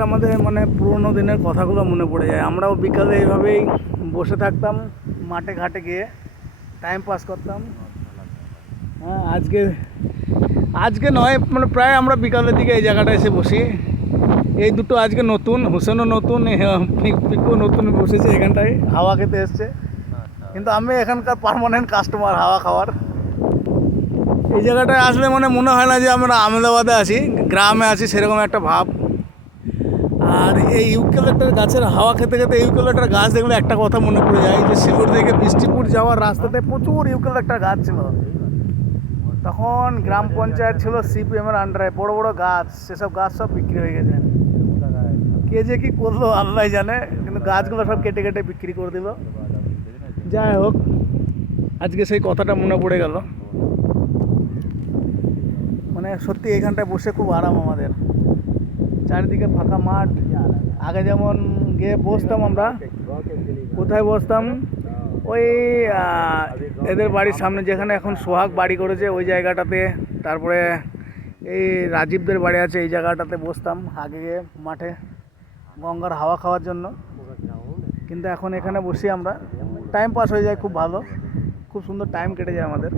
একটা আমাদের মানে পুরোনো দিনের কথাগুলো মনে পড়ে যায়। আমরাও বিকালে এইভাবেই বসে থাকতাম, মাঠে ঘাটে গিয়ে টাইম পাস করতাম। হ্যাঁ, আজকে আজকে নয়, মানে প্রায় আমরা বিকালের দিকে এই জায়গাটা এসে বসি। এই দুটো আজকে নতুন, হোসেনও নতুন, পিকও নতুন বসেছে এখানটায়, হাওয়া খেতে এসছে। কিন্তু আমি এখানকার পার্মানেন্ট কাস্টমার হাওয়া খাওয়ার। এই জায়গাটায় আসলে মানে মনে হয় না যে আমরা আহমেদাবাদে আছি, গ্রামে আছি সেরকম একটা ভাব। আর এই ইউক্যালিপটাস গাছের হাওয়া খেতে খেতে ইউক্যালিপটাস গাছ দেখলে একটা কথা মনে পড়ে যায় যে শিলুর থেকে বৃষ্টিপুর যাওয়ার রাস্তাতে প্রচুর ইউক্যালিপটাস গাছ ছিল। তখন গ্রাম পঞ্চায়েত ছিল সিপিএমের আন্ডারে, বড় বড় গাছ, সেসব গাছ সব বিক্রি হয়ে গেছে। কে যে কি করলো আল্লাহ জানে, কিন্তু গাছগুলো সব কেটে কেটে বিক্রি করে দিল। যাই হোক, আজকে সেই কথাটা মনে পড়ে গেল। মানে সত্যি এখানটায় বসে খুব আরাম আমাদের, চারিদিকে ফাঁকা মাঠ। আগে যেমন গিয়ে বসতাম আমরা, কোথায় বসতাম, ওই এদের বাড়ির সামনে যেখানে এখন সোহাগ বাড়ি করেছে ওই জায়গাটাতে, তারপরে এই রাজীবদের বাড়ি আছে এই জায়গাটাতে বসতাম আগে গিয়ে মাঠে গঙ্গার হাওয়া খাওয়ার জন্য। কিন্তু এখন এখানে বসি আমরা, টাইম পাস হয়ে যায় খুব ভালো, খুব সুন্দর টাইম কেটে যায় আমাদের।